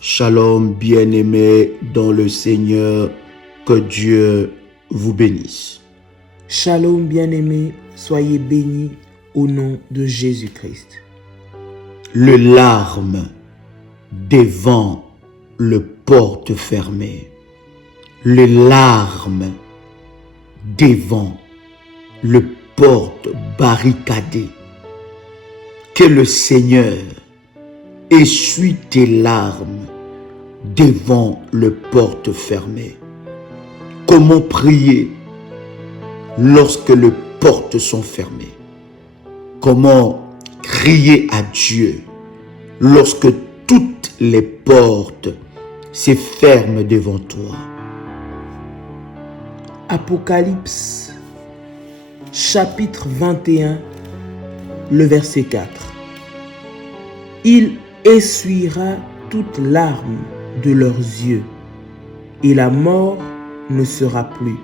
Shalom, bien-aimés dans le Seigneur, que Dieu vous bénisse. Shalom, bien-aimés, soyez bénis au nom de Jésus-Christ. Le larme devant le porte fermé. Le larme devant le porte barricadé. Que le Seigneur essuie tes larmes devant le porte fermé. Comment prier lorsque les portes sont fermées? Comment crier à Dieu lorsque toutes les portes se ferment devant toi? Apocalypse, chapitre 21, le verset 4. Il essuiera toute larme de leurs yeux, et la mort ne sera plus.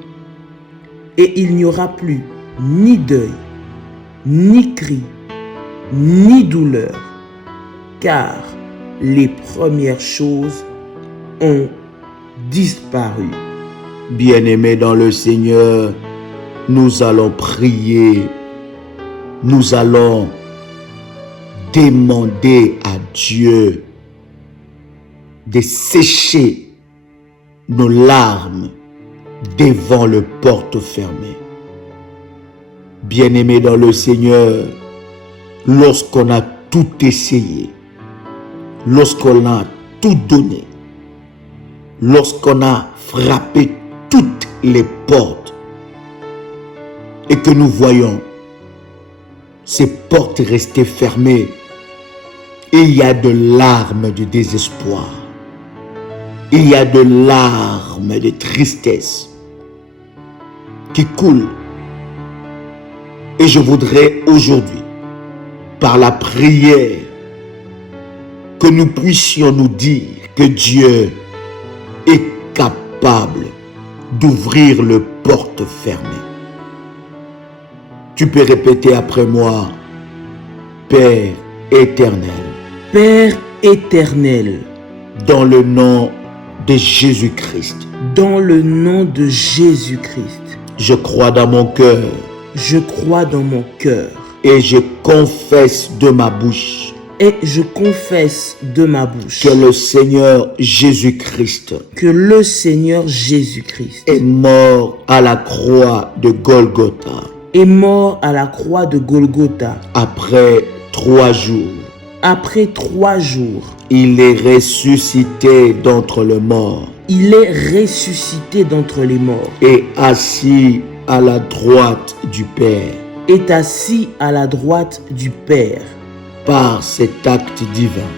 Et il n'y aura plus ni deuil, ni cri, ni douleur, car les premières choses ont disparu. Bien-aimés dans le Seigneur, nous allons prier, nous allons demander à Dieu de sécher nos larmes devant le porte fermé. Bien-aimés dans le Seigneur, lorsqu'on a tout essayé, lorsqu'on a tout donné, lorsqu'on a frappé toutes les portes et que nous voyons ces portes rester fermées, et il y a de larmes de désespoir, il y a de larmes de tristesse qui coulent. Et je voudrais aujourd'hui, par la prière, que nous puissions nous dire que Dieu est capable d'ouvrir le porte fermé. Tu peux répéter après moi: Père éternel. Père éternel, Dans le nom de Jésus-Christ. dans le nom de Jésus-Christ, Je crois dans mon cœur je crois dans mon cœur et je confesse de ma bouche et je confesse de ma bouche que le Seigneur Jésus-Christ que le Seigneur Jésus-Christ est mort à la croix de Golgotha est mort à la croix de Golgotha. après 3 jours. Après 3 jours, Il est ressuscité d'entre les morts il est ressuscité d'entre les morts, et assis à la droite du Père. est assis à la droite du Père. Par cet acte divin,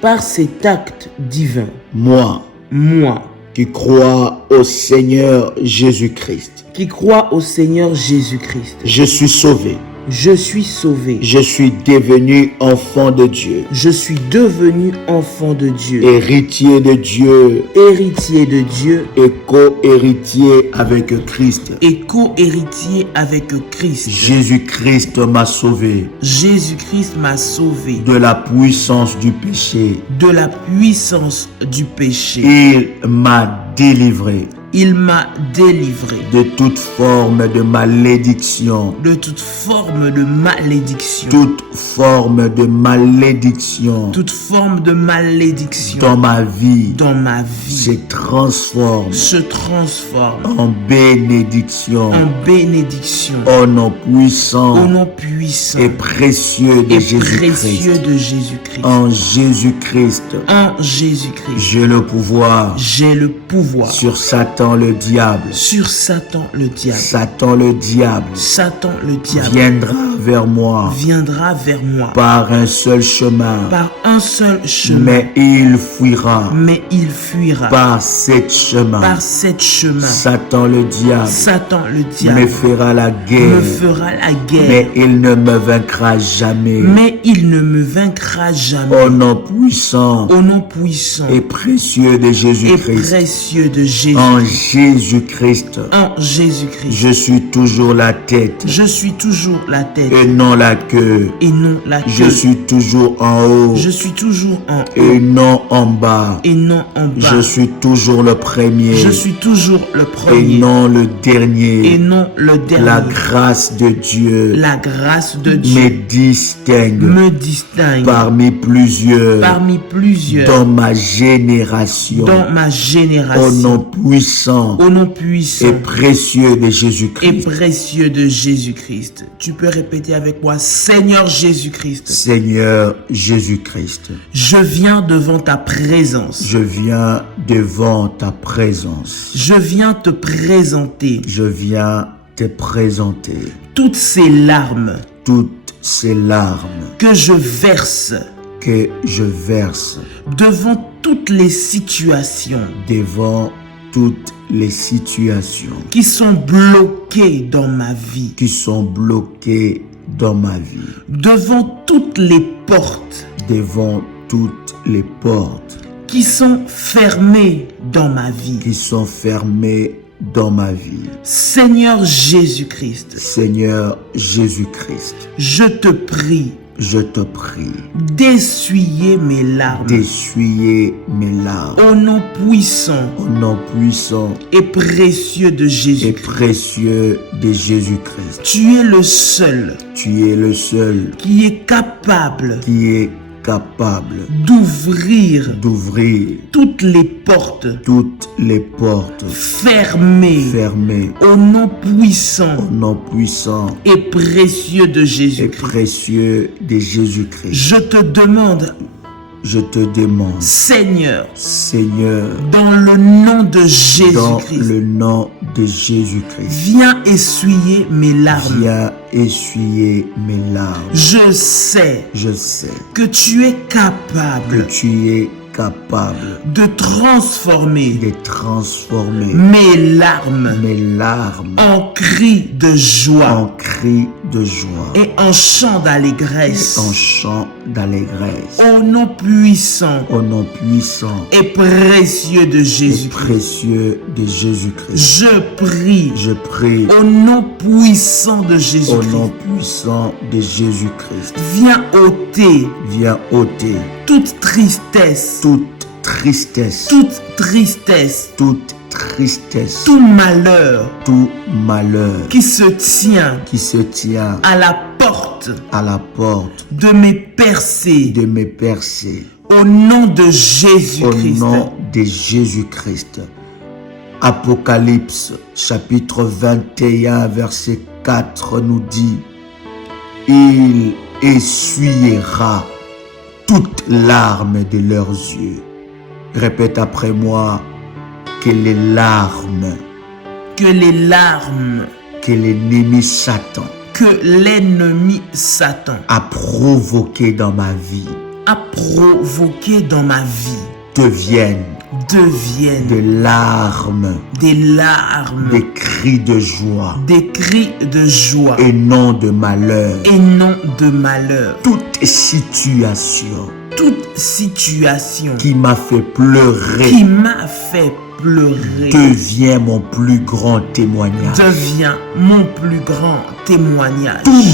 Par cet acte divin, moi moi, qui crois au Seigneur Jésus-Christ, qui crois au Seigneur Jésus-Christ, je suis sauvé. je suis sauvé. Je suis devenu enfant de Dieu, Je suis devenu enfant de Dieu, héritier de Dieu héritier de Dieu et co-héritier avec Christ. et co-héritier avec Christ. Jésus-Christ m'a sauvé Jésus-Christ m'a sauvé de la puissance du péché. de la puissance du péché. Il m'a délivré Il m'a délivré de toute forme de malédiction. de toute forme de malédiction. Toute forme de malédiction Toute forme de malédiction dans ma vie dans ma vie se transforme se transforme en bénédiction en bénédiction au nom au puissant nom puissant et précieux de et Jésus-Christ. précieux de Jésus-Christ. En Jésus-Christ, En Jésus-Christ, j'ai le pouvoir j'ai le pouvoir sur Satan le diable. sur Satan le diable. Satan le diable Satan le diable viendra vers moi viendra vers moi par un seul chemin, par un seul chemin, mais il fuira mais il fuira par 7 chemins. par 7 chemins. Satan le diable Satan le me diable fera la me guerre, fera la guerre, mais il ne me vaincra jamais. mais il ne me vaincra jamais. Au nom puissant Au nom puissant et précieux de et Jésus-Christ. précieux de En Jésus-Christ. Jésus-Christ, En Jésus-Christ. je suis toujours la tête Je suis toujours la tête et non la queue. et non la Je queue. suis toujours en haut Je suis toujours en haut et non en bas. et non en bas. Je suis toujours le premier Je suis toujours le et premier non le et dernier. non le dernier. La grâce de Dieu La grâce de me Dieu distingue me distingue parmi plusieurs parmi plusieurs dans ma génération. dans ma Au génération. nom puissant Au nom puissant et précieux de et Jésus-Christ. précieux de Jésus-Christ. Tu peux répéter avec moi, Seigneur Jésus-Christ, Seigneur Jésus-Christ, je viens devant ta présence. je viens devant ta présence. Je viens te présenter Je viens te présenter toutes ces larmes toutes ces larmes que je verse que je verse devant toutes les situations devant toutes les situations qui sont bloquées dans ma vie, qui sont bloquées dans ma vie, devant toutes les portes devant toutes les portes qui sont fermées dans ma vie. qui sont fermées dans ma vie. Seigneur Jésus-Christ, Seigneur Jésus-Christ, je te prie je te prie d'essuyer mes larmes d'essuyer mes larmes au nom puissant au nom puissant et précieux de et Jésus. précieux de Jésus-Christ. Tu es le seul Tu es le seul qui est capable qui est capable d'ouvrir d'ouvrir toutes les portes toutes les portes fermées fermées au nom puissant au nom puissant et précieux de et Jésus-Christ. précieux de Jésus-Christ. Je te demande, Je te demande, Seigneur, Seigneur, dans le nom de dans Jésus-Christ, le nom de Jésus-Christ, viens essuyer mes larmes. viens essuyer mes larmes. Je sais Je sais que tu es que capable tu es capable de transformer de transformer mes larmes mes larmes en cris de joie en cris de joie et en chant d'allégresse. en chant d'allégresse. Au nom puissant Au nom puissant et précieux de et Jésus-Christ, précieux de Jésus-Christ, je prie je prie au nom puissant de au Jésus-Christ, nom puissant de Jésus-Christ. viens ôter Viens ôter toute tristesse, toute tristesse, toute tristesse, toute tristesse, tout malheur tout malheur qui se tient qui se tient à la porte à la porte de mes percées. de mes percées. Au nom de Au Jésus-Christ, nom de Jésus-Christ. Apocalypse chapitre 21 verset 4 nous dit: il essuiera toutes larmes de leurs yeux. Répète après moi: que les larmes que les larmes que l'ennemi Satan que l'ennemi Satan a provoquées dans ma vie a provoqué dans ma vie deviennent deviennent des larmes, des larmes, des cris de joie des cris de joie et non de malheur. et non de malheur. Toute situation Toute situation qui m'a fait pleurer qui m'a fait pleurer devient mon plus grand témoignage. devient mon plus grand témoignage. Tout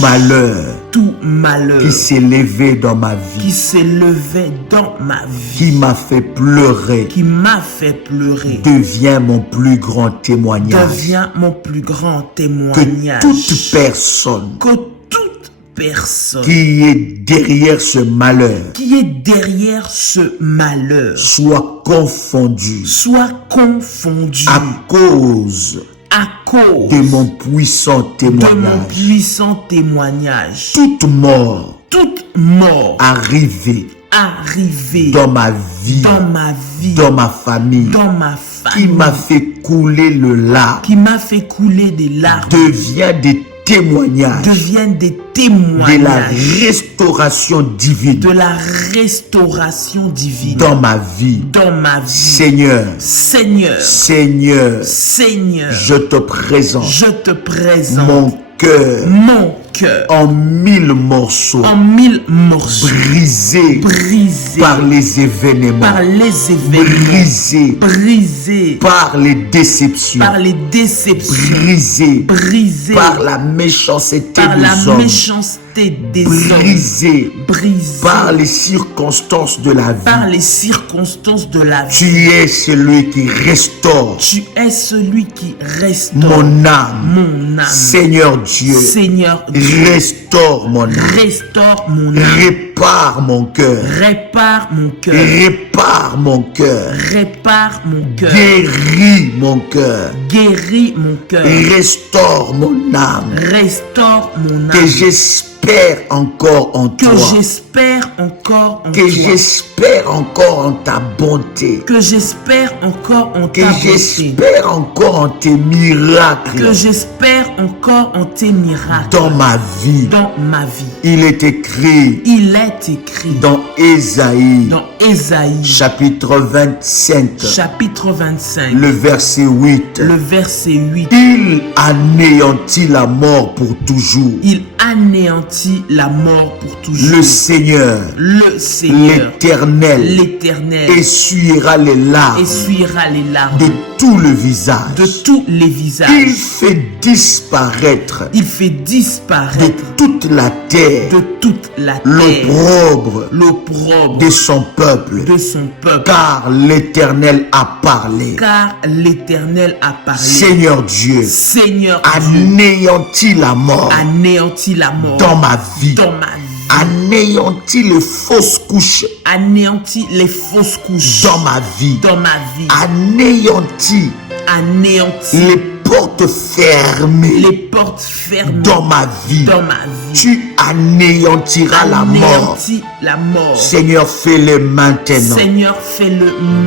malheur qui s'est levé dans ma qui vie, s'est levé dans ma qui vie, m'a fait pleurer, qui m'a fait pleurer, devient mon plus grand témoignage. devient mon plus grand Que témoignage. toute personne Que toute personne qui est derrière ce malheur qui est derrière ce malheur soit confondue soit confondue à cause à cause de mon puissant de mon témoignage. puissant témoignage. Toute mort Toute mort arrivée arrivée dans ma vie, dans ma vie, dans ma famille, dans ma qui famille, m'a fait couler le larme, qui m'a fait couler des larmes, devient des témoignages deviennent des de la témoignages restauration divine de la restauration divine dans ma vie. dans ma vie. Seigneur, Seigneur, Seigneur, Seigneur, je te présente je te présente mon cœur, mon cœur en 1000 morceaux, en 1000 morceaux, brisé brisé par les événements, par les événements, brisé brisé par les déceptions, par les déceptions, brisé brisé par la méchanceté par la des hommes, méchanceté des hommes, brisé brisé par les circonstances de la par vie. les circonstances de la vie. Tu es celui qui restaure Tu es celui qui restaure mon âme. mon âme. Seigneur Dieu, Seigneur Dieu, restaure mon âme. restaure mon âme. Répare mon cœur. Répare mon cœur. Répare mon cœur. Répare mon cœur. Guéris mon cœur. Guéris mon cœur. Restaure mon âme. Restaure mon Que âme. j'espère encore en Que toi. j'espère encore en Que toi. j'espère encore en ta bonté. Que j'espère encore en Que ta bonté. j'espère encore en tes miracles. Que j'espère encore en tes miracles. Dans ma vie. Dans ma vie. Il est écrit Il est écrit dans Ésaïe, dans Ésaïe, chapitre 25, chapitre 25, le verset 8. le verset 8. Il anéantit la mort pour toujours. Il anéantit la mort pour toujours. Le Seigneur, Le Seigneur, l'Éternel, l'Éternel, essuiera les larmes essuiera les larmes de tout le visage. de tous les Il visages. fait disparaître Il fait de disparaître toute la terre de toute la terre l'opprobre l'opprobre de son peuple. de son peuple. Car l'Éternel a parlé. Car l'Éternel a parlé. Seigneur Dieu, Seigneur Dieu, anéantis la mort anéantit la mort dans ma vie. dans ma vie. Anéantis les fausses couches Anéantit les fausses couches dans ma vie. dans ma vie. Anéantis Anéantit les portes fermées les portes fermées dans ma vie. dans ma vie. Tu anéantiras la mort. Anéantis la mort. Seigneur, fais-le maintenant Seigneur, fais-le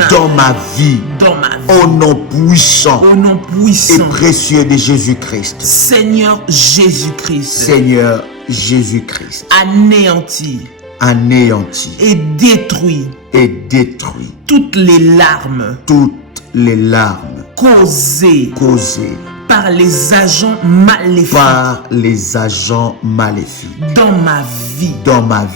dans maintenant ma vie. dans ma vie. Au nom puissant Au nom et puissant, précieux de Jésus-Christ. Seigneur Jésus-Christ, Seigneur Jésus-Christ, anéantis anéantis et détruis et détruis toutes les larmes toutes les larmes causées causées par les agents maléfiques par les agents maléfiques dans ma vie. dans ma vie.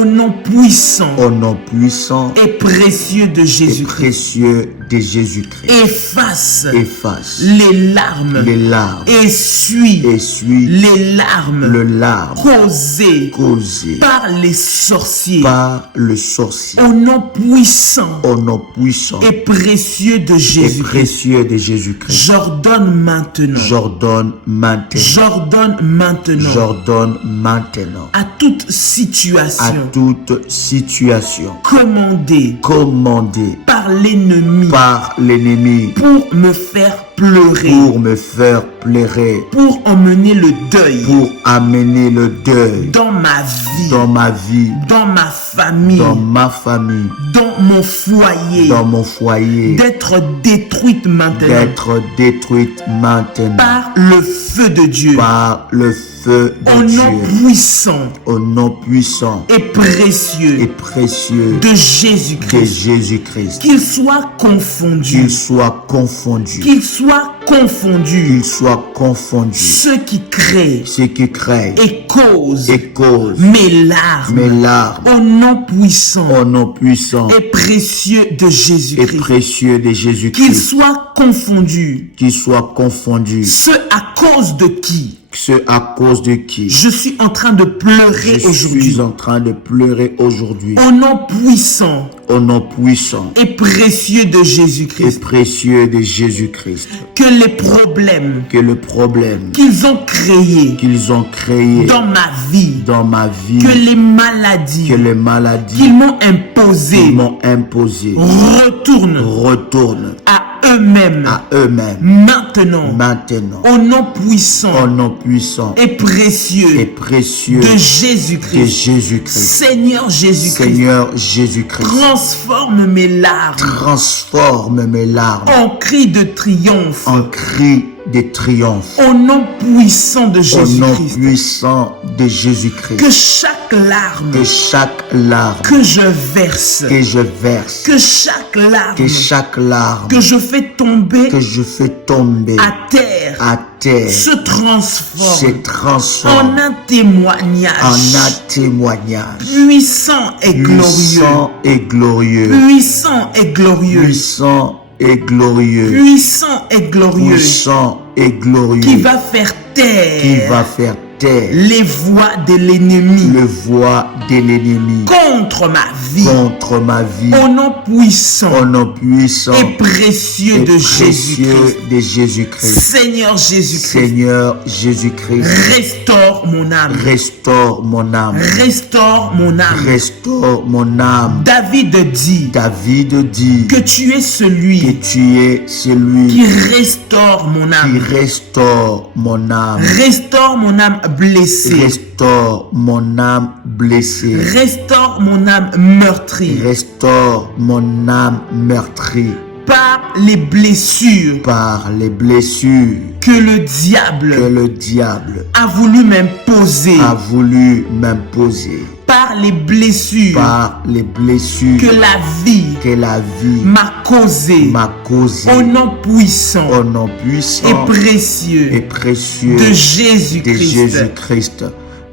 Au nom puissant Au nom puissant et précieux de et Jésus-Christ, précieux de Jésus-Christ, efface efface les larmes, les larmes, essuie essuie les larmes le larme causées causé par les sorciers. par le sorcier. Au nom puissant Au nom puissant et précieux de et Jésus-Christ, précieux de Jésus-Christ, j'ordonne maintenant, j'ordonne maintenant, j'ordonne maintenant j'ordonne maintenant à toute à situation toute situation commandée commandée par l'ennemi par l'ennemi pour me faire pleurer, pour me faire pleurer, pour emmener le deuil pour amener le deuil dans ma vie, dans ma vie, dans ma famille, dans ma famille, dans mon foyer, dans mon foyer, d'être détruite maintenant d'être détruite maintenant par le feu de Dieu, par le feu au de Dieu, nom puissant au nom puissant et précieux et précieux de de Jésus-Christ, Jésus-Christ, qu'il soit confondu, qu'il soit confondu, qu'il soit confondu, qu'il soit confondu, ceux qui créent ceux qui créent et causent et causent mes larmes, mes larmes, au nom puissant au nom puissant et précieux de et Jésus-Christ, précieux de qu'il Jésus-Christ, soit confondu, qu'il soit confondu, ceux à cause de qui ce à cause de qui je suis en train de pleurer je aujourd'hui, suis en train de pleurer aujourd'hui, au nom puissant au nom puissant et précieux de et Jésus-Christ, précieux de Jésus-Christ, que les problèmes que le problème qu'ils ont créés qu'ils ont créé dans ma vie, dans ma vie, que les maladies que les maladies qu'ils m'ont qu'ils imposées m'ont imposées retournent retournent à eux-mêmes à eux-mêmes maintenant, maintenant, au nom puissant au nom puissant et précieux et précieux de de Jésus-Christ. Jésus-Christ. Seigneur Jésus-Christ, Seigneur Jésus-Christ, transforme mes larmes transforme mes larmes en cris de triomphe en cris de triomphe. Au nom puissant de Au nom Jésus-Christ. puissant de Jésus-Christ. Que chaque larme Que chaque larme que je verse, que je verse, que chaque larme que chaque larme que je fais tomber que je fais tomber à terre à terre se transforme se transforme en un témoignage en un témoignage puissant et glorieux. puissant et glorieux. Puissant et glorieux. Puissant et glorieux. Puissant et glorieux. Puissant et glorieux. Qui va faire taire. Qui va faire taire les voix de l'ennemi. le voix de l'ennemi Contre ma vie. contre ma vie. Au nom puissant. Au nom puissant et précieux et de précieux Jésus-Christ. de Jésus-Christ. Seigneur Jésus-Christ. Seigneur Jésus-Christ. Restaure mon âme. Restaure mon âme. Restaure mon âme. Restaure mon âme. David dit David dit que tu es que celui tu es celui qui restaure mon qui âme. restaure mon âme. Restaure mon âme blessée. Restaure mon âme blessée. Restaure mon âme meurtrie Restaure mon âme meurtrie par les blessures par les blessures que le diable que le diable a voulu m'imposer, a voulu m'imposer, par les blessures par les blessures que la vie que la vie m'a causé. m'a causé. Au nom puissant Au nom puissant et précieux et précieux de de Jésus-Christ. Jésus-Christ.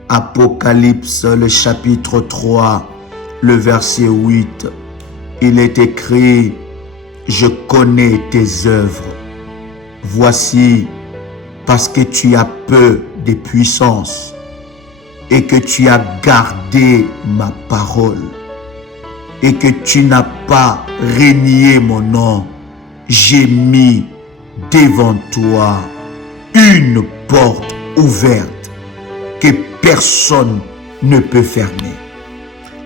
Apocalypse, le chapitre 3, le verset 8. Il est écrit: je connais tes œuvres. Voici, parce que tu as peu de puissance et que tu as gardé ma parole et que tu n'as pas renié mon nom, j'ai mis devant toi une porte ouverte que personne ne peut fermer.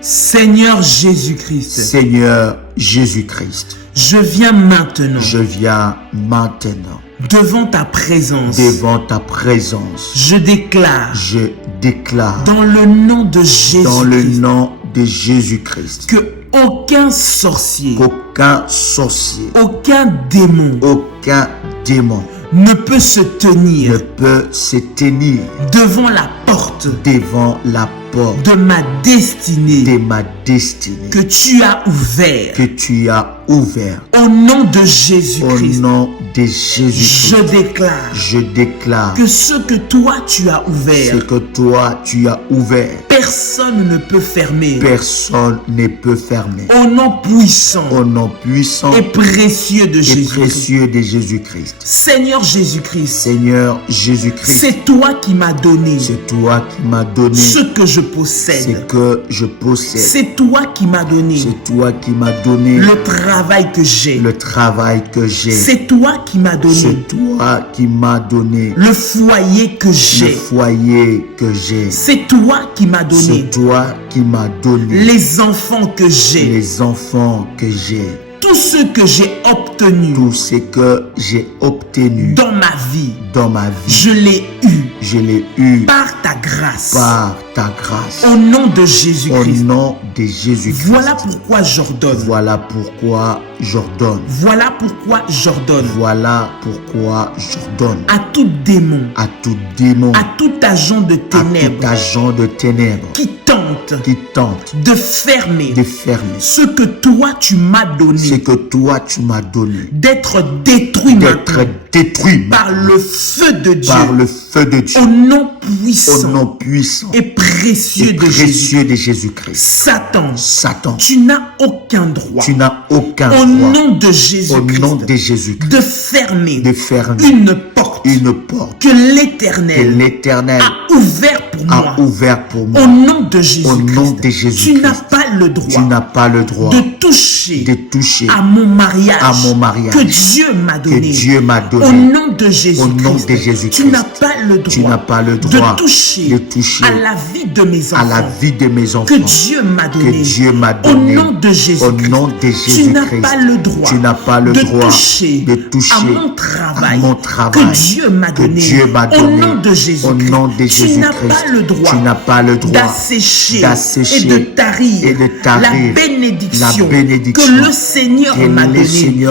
Seigneur Jésus-Christ, Seigneur Jésus-Christ, je viens maintenant je viens maintenant devant ta présence. devant ta présence. Je déclare Je déclare dans le nom de Jésus dans le nom de Jésus-Christ que aucun sorcier, qu'aucun sorcier, aucun démon aucun démon ne peut se ne tenir peut se tenir devant la porte devant la porte de ma destinée de ma destinée que tu as ouvert. que tu as ouvert. Au nom de Au Jésus-Christ, nom de Jésus-Christ, je déclare je déclare que ce que toi tu as ouvert, ce que toi tu as ouvert, personne ne peut fermer. personne ne peut fermer. Au nom puissant Au nom puissant et précieux de et Jésus-Christ. précieux de Jésus-Christ. Seigneur Jésus-Christ, Seigneur Jésus-Christ, c'est toi qui m'as donné c'est toi qui m'as donné ce que je ce possède. que je possède. C'est toi qui m'as donné C'est toi qui m'as donné le travail que j'ai. le travail que j'ai. C'est toi qui m'as donné C'est toi qui m'as donné le foyer que le j'ai. foyer que j'ai. C'est toi qui m'as donné C'est toi qui m'as donné les enfants que j'ai. les enfants que j'ai. Tout ce que j'ai obtenu Tout ce que j'ai obtenu dans ma vie, dans ma vie, je l'ai eu je l'ai eu par ta grâce. par ta grâce. Au nom de Au Jésus-Christ. nom de Jésus-Christ. Voilà pourquoi j'ordonne. Voilà pourquoi j'ordonne. Voilà pourquoi j'ordonne Voilà pourquoi j'ordonne à tout démon, à tout démon, à tout agent de à tout ténèbres agent de ténèbres qui tente de de fermer fermer ce que toi tu m'as ce donné, que toi tu m'as donné, d'être détruit d'être maintenant détruit par le feu de Dieu, par le feu de Dieu, au nom au puissant nom puissant et précieux et de Jésus. précieux de Jésus-Christ. Satan, Satan, tu n'as aucun droit, tu n'as aucun au droit, nom de au nom Jésus-Christ, de Jésus-Christ, de fermer de fermer une porte une porte que que l'Éternel l'Éternel a ouvert pour moi. a ouvert pour Au moi. nom de Au nom de Jésus-Christ, tu Jésus-Christ, n'as pas le tu droit n'as pas le droit de toucher de toucher à mon mariage, à mon mariage que Dieu m'a que donné. Dieu m'a Au donné. nom de Au nom de Jésus-Christ, Jésus-Christ, tu n'as pas le tu n'as droit pas le droit de toucher de toucher à la vie de mes à la enfants vie de mes enfants que Dieu m'a que donné. Dieu m'a Au donné. nom de Au Jésus-Christ, nom de tu n'as Jésus-Christ, pas le droit tu n'as pas le de droit toucher de toucher à mon travail à mon travail que Dieu m'a donné. Dieu m'a Au donné. nom de Jésus-Christ. Au nom de Tu Jésus-Christ. n'as pas le droit. Tu n'as pas le droit D'assécher d'assécher et de tarir la bénédiction que le Seigneur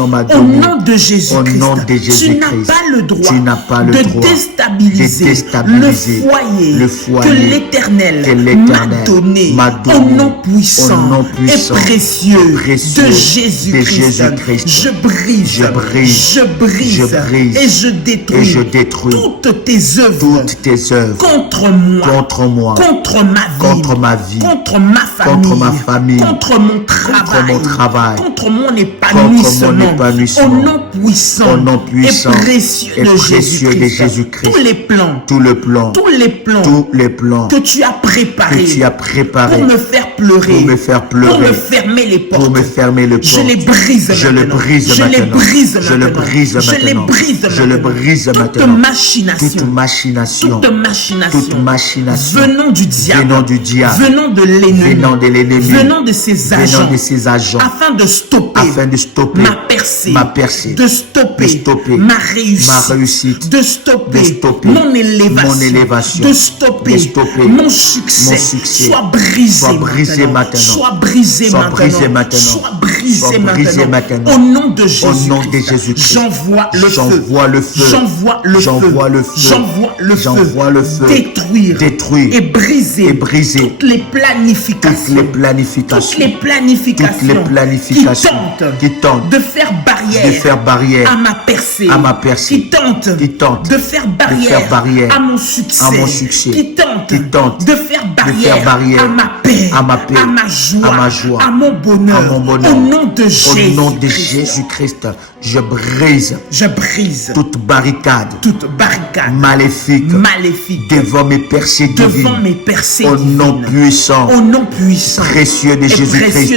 m'a donnée. Au nom de Jésus-Christ. Tu n'as pas le droit de déstabiliser le foyer que l'Éternel m'a donné au nom puissant et précieux de Jésus-Christ. Je brise et je détruis toutes tes œuvres contre moi, contre ma vie, contre ma famille, contre mon travail, contre mon épanouissement, au nom puissant et précieux de Jésus-Christ. Tous les plans que tu as préparés pour me faire pleurer, pour me fermer les portes, je les brise maintenant. Je les brise maintenant. Toute machination venant du diable, venant de l'ennemi, venant de ses agents, afin de stopper ma percée, de stopper ma réussite, de stopper mon élévation, de stopper mon succès, soit brisé maintenant, soit brisé maintenant. Au nom de Jésus-Christ, j'envoie le feu, détruire et briser toutes les planifications qui tentent de faire barrière à ma percée, qui tentent de faire barrière à mon succès, qui tentent de faire barrière à ma paix, à ma joie, à mon bonheur. Au nom de Jésus-Christ, je brise toute barricade maléfique devant mes percées divines. Au nom puissant, précieux de Jésus-Christ,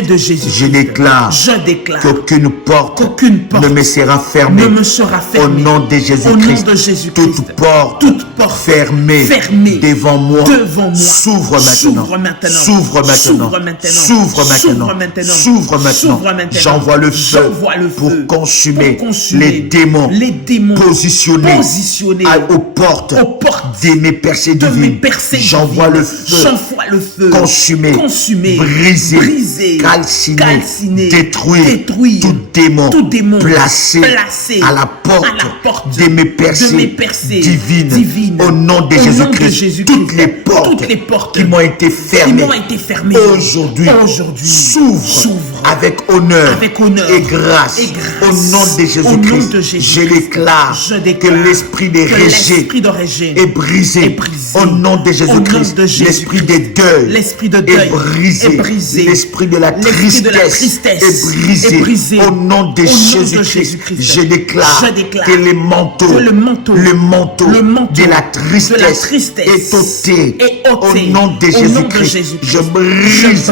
je déclare qu'aucune porte ne me sera fermée. Au nom de Jésus-Christ, toute porte fermée devant moi s'ouvre maintenant. J'envoie le feu pour consumer les démons positionnés aux portes de mes percées divines. J'envoie le feu consumer, briser, calciner, détruire tout démon placé à la porte de mes percées divines. Au nom de Jésus-Christ, toutes les portes qui m'ont été fermées aujourd'hui s'ouvrent avec honneur et grâce. Au nom de Jésus-Christ, je déclare que l'esprit de rejet est brisé. Au nom de Jésus-Christ, l'esprit de deuil est brisé. L'esprit de la tristesse est brisé. Au nom de Jésus-Christ, je déclare que le manteau de la tristesse est ôté. Au nom de Jésus-Christ, je brise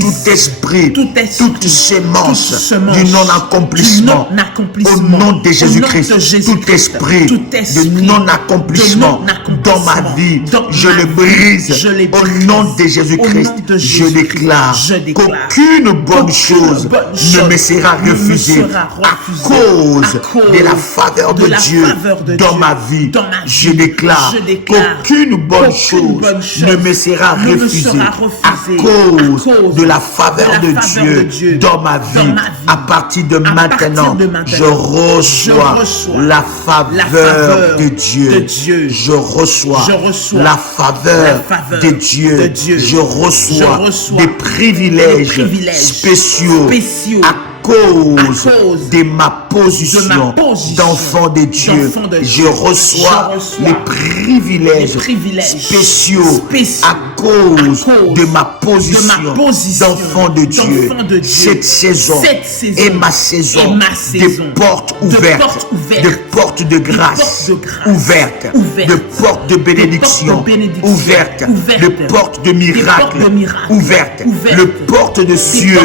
tout esprit, toute sémence du non-accomplissement. Au nom de Jésus-Christ, tout esprit de non-accomplissement dans ma vie, je le brise. Au nom de Jésus-Christ, je déclare qu'aucune bonne chose ne me sera refusée à cause de la faveur de Dieu dans ma vie. Je déclare qu'aucune bonne chose ne me sera refusée à cause de la faveur de Dieu dans ma vie. À partir de maintenant, je reçois la faveur de Dieu. Je reçois la faveur de Dieu. Je reçois des privilèges spéciaux à cause de ma position d'enfant de Dieu. Je reçois les privilèges spéciaux à cause de ma position d'enfant de Dieu. Cette saison est ma saison de portes ouvertes, de portes de grâce ouvertes, de portes de bénédiction ouvertes, de portes de miracles ouvertes, de portes de cieux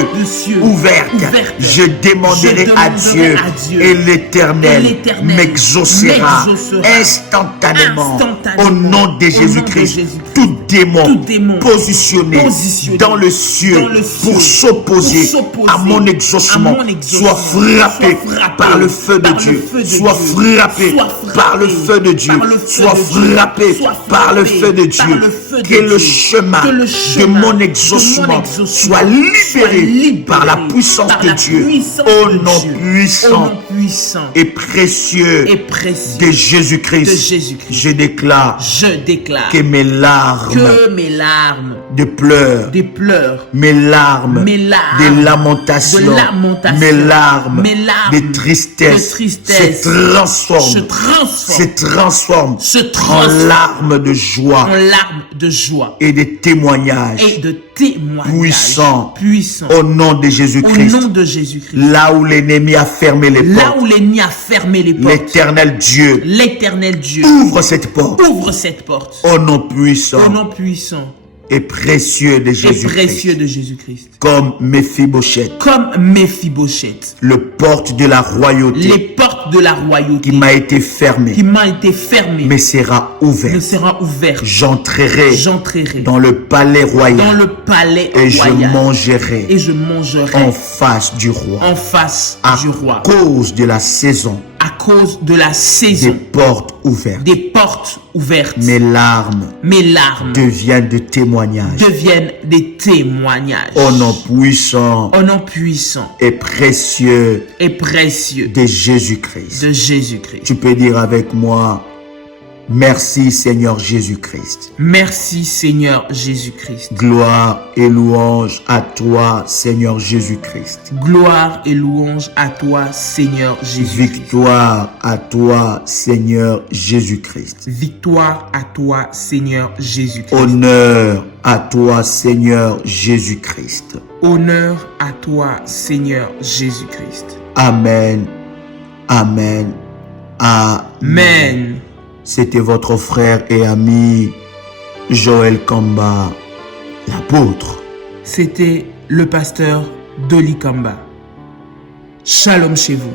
ouvertes. Je demanderai à Dieu Dieu. Et l'Éternel m'exaucera instantanément. Au nom de Jésus-Christ, tout démon positionné dans le cieux pour s'opposer à mon exaucement soit frappé par le feu de Dieu. Soit frappé par le feu de Dieu. Soit frappé par le feu de Dieu. Que le chemin de mon exaucement soit libéré par la puissance de Dieu. Au nom puissant et précieux de Jésus-Christ, je déclare que mes larmes de pleurs, mes larmes de lamentation, mes larmes de tristesse se transforment en larmes de joie et de témoignages puissants au nom de Jésus-Christ. Là où l'ennemi a fermé les portes, l'Éternel Dieu ouvre cette porte au nom puissant et précieux de Jésus-Christ. Comme Méphibosheth, le porte de la royauté, qui m'a été fermé, mais sera ouvert. J'entrerai dans le palais royal, et je mangerai en face du roi, à cause de la saison, des portes ouvertes, mes larmes deviennent des témoignages. Au nom puissant et précieux de Jésus-Christ. Tu peux dire avec moi: merci Seigneur Jésus-Christ. Merci Seigneur Jésus-Christ. Gloire et louange à toi Seigneur Jésus-Christ. Gloire et louange à toi Seigneur Jésus-Christ. Victoire à toi Seigneur Jésus-Christ. Victoire à toi Seigneur Jésus-Christ. Honneur à toi Seigneur Jésus-Christ. Honneur à toi Seigneur Jésus-Christ. Amen. Amen. Amen. C'était votre frère et ami Joël Kamba, l'apôtre. C'était le pasteur Dolly Kamba. Shalom chez vous.